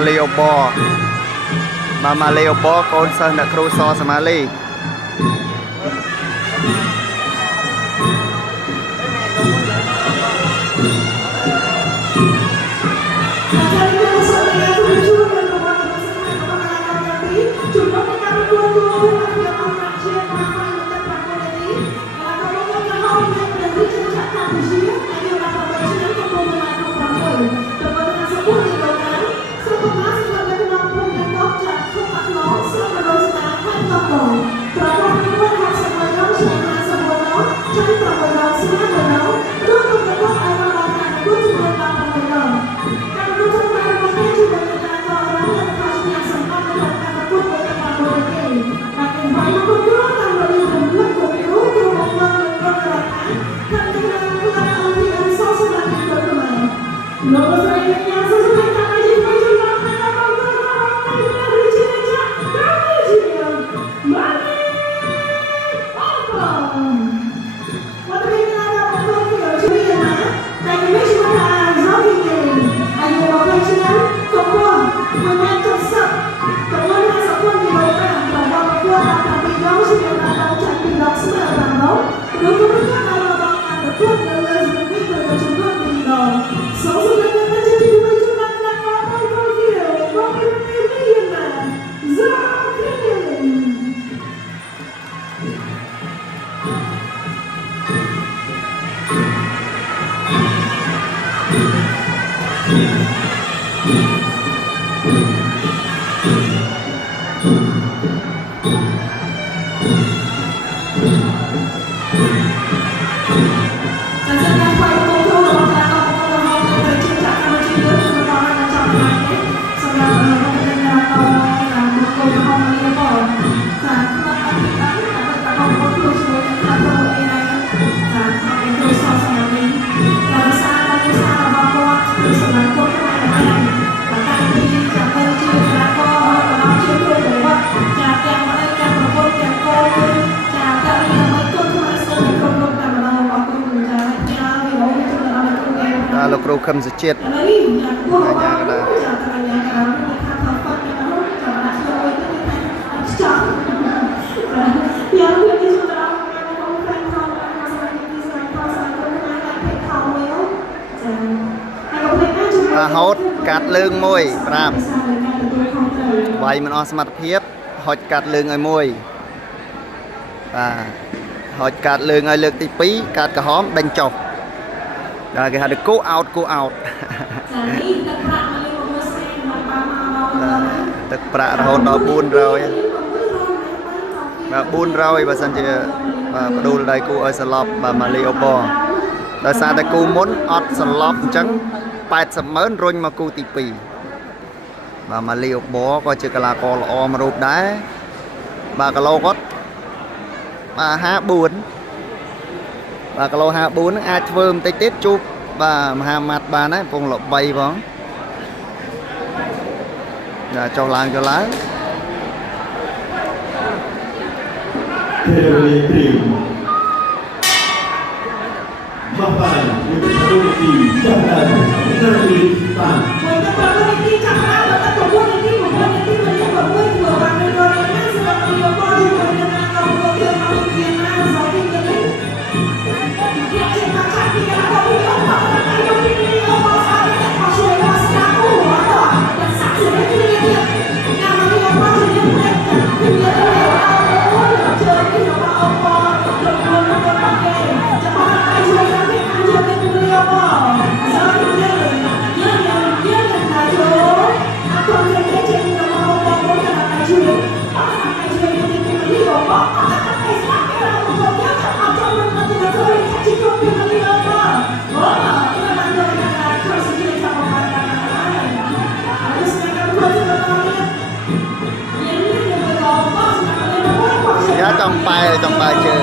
lì ô bò mà lì ô bò con sơn đã kêu so mà lìលោកគ្រូខឹមសុជាតិអញ្ញាកដាហូតកាត់លើងមួយប្រាប់វាយមិនអស់សមត្ថភាពហុចកាត់លើងឲ្យមួយបាទហុចកាត់លើងឲ្យលើកទី2កាត់ក្រហមដេញចុះដល់គេហៅថាគូអោតទឹកប្រាក់រហូតដល់400បាទ400បើសិនជាបាទបដូរដៃគូឲ្យសន្លប់បាទម៉ាលីអូបដោយសារតែគូមុនអត់សន្លប់អញ្ចឹង800000រុញមកគូទី2បាទម៉ាលីអូបក៏ជាកីឡាករល្អមួយរូបដែរបាទគីឡូគាត់បាទ54បាទគីឡូ54ហ្នឹងអាចធ្វើបន្តិចទៀតជួបបាទមហាម៉ាត់បានហើយកំពុងល្បីផងបាទចុះឡើងBapak yang berhenti jalan dari depan. trong bài chơi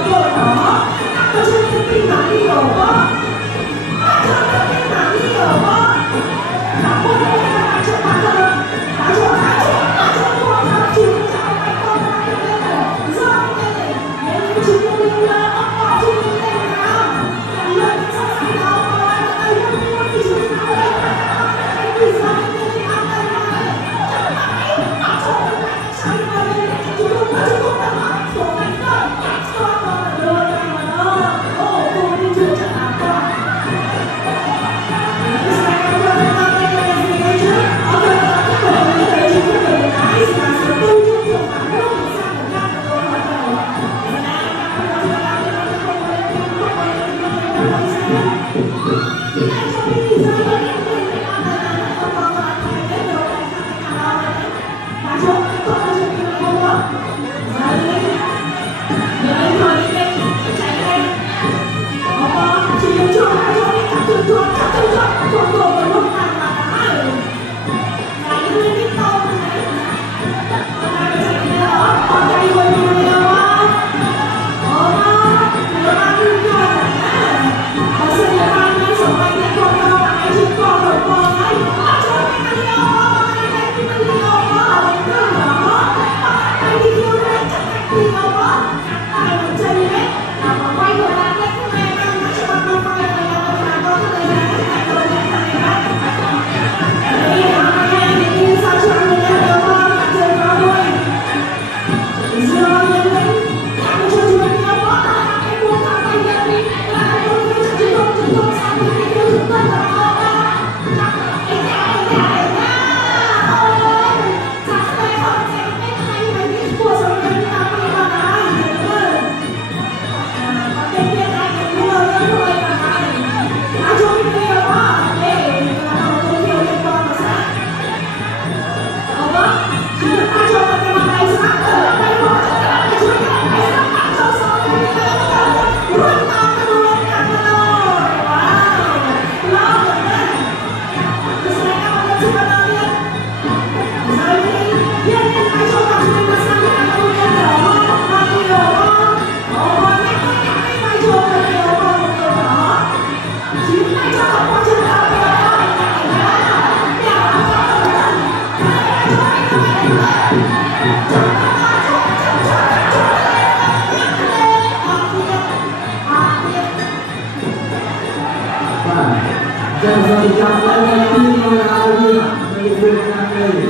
Jangan sampai capai nanti melalui mengumpulkan diri.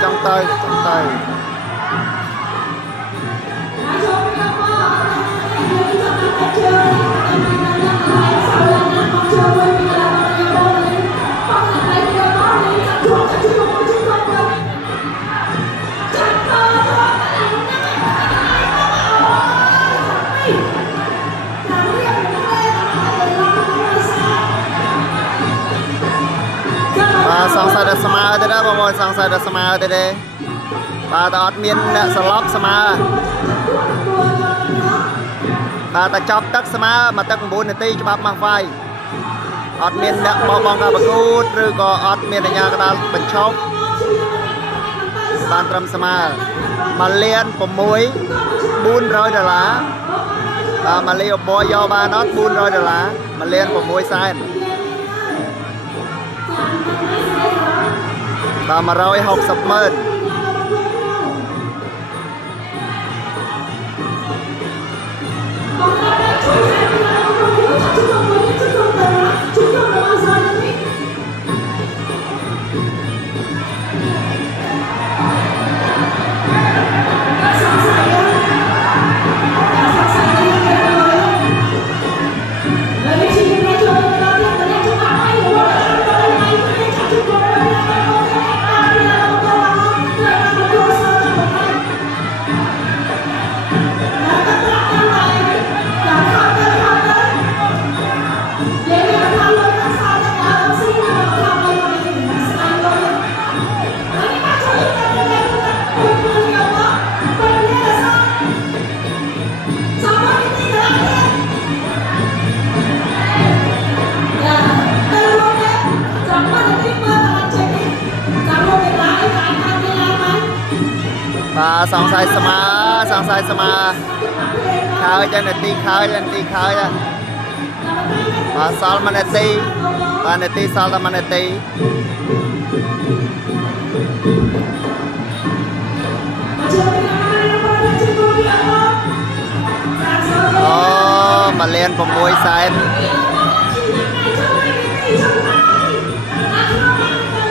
Trong tay song sai đã smart thế đó, mọi song sai đã smart thế đấy. Bà ta ọt miên slop smart. Bà ta chop tất smart mà tất 4 នាទី ច្បាប់មកវាយ អត់មានអ្នកបបងការប្រកួត ឬក៏អត់មានអាជ្ញាកណ្ដាលបញ្ឈប់ បានត្រឹមស្មើមកលាន6 $400 មកលីអូបយកបានអត់$400 មកលាន6សែន បាទ160,000 បាទសង្ស័យស្មើខើចនាទីខើចបាទសល់1នាទីបាទនាទីសល់តែ1នាទីអូ1លាន6សែន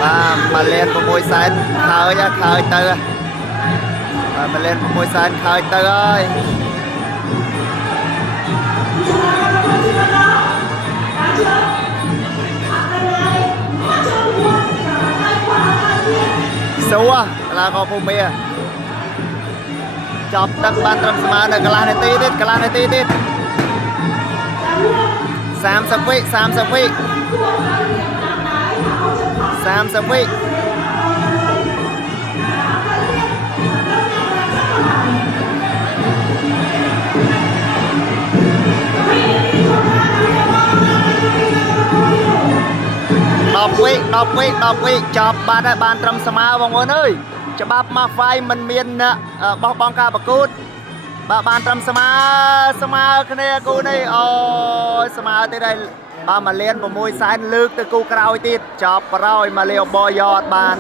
បាទ1លាន6សែនខើចទៅ1លាន6សែនខើចទៅហើយសួរកីឡាករភូមិចាប់ទឹកបានត្រឹមស្មើនៅកន្លះនាទីទៀត30 វិ30 វិ 10 វិចប់បាត់ហើយបានត្រឹមស្មើបងប្អូនអើយច្បាប់មកហ្វាយមិនមានបោះបង់ការប្រកួតបាទបានត្រឹមស្មើគ្នាគូនេះអូយស្មើទៀតហើយបាទ1,600,000លើកទៅគូក្រោយទៀតចប់ប្រោយមកលីអូបយកអត់បាន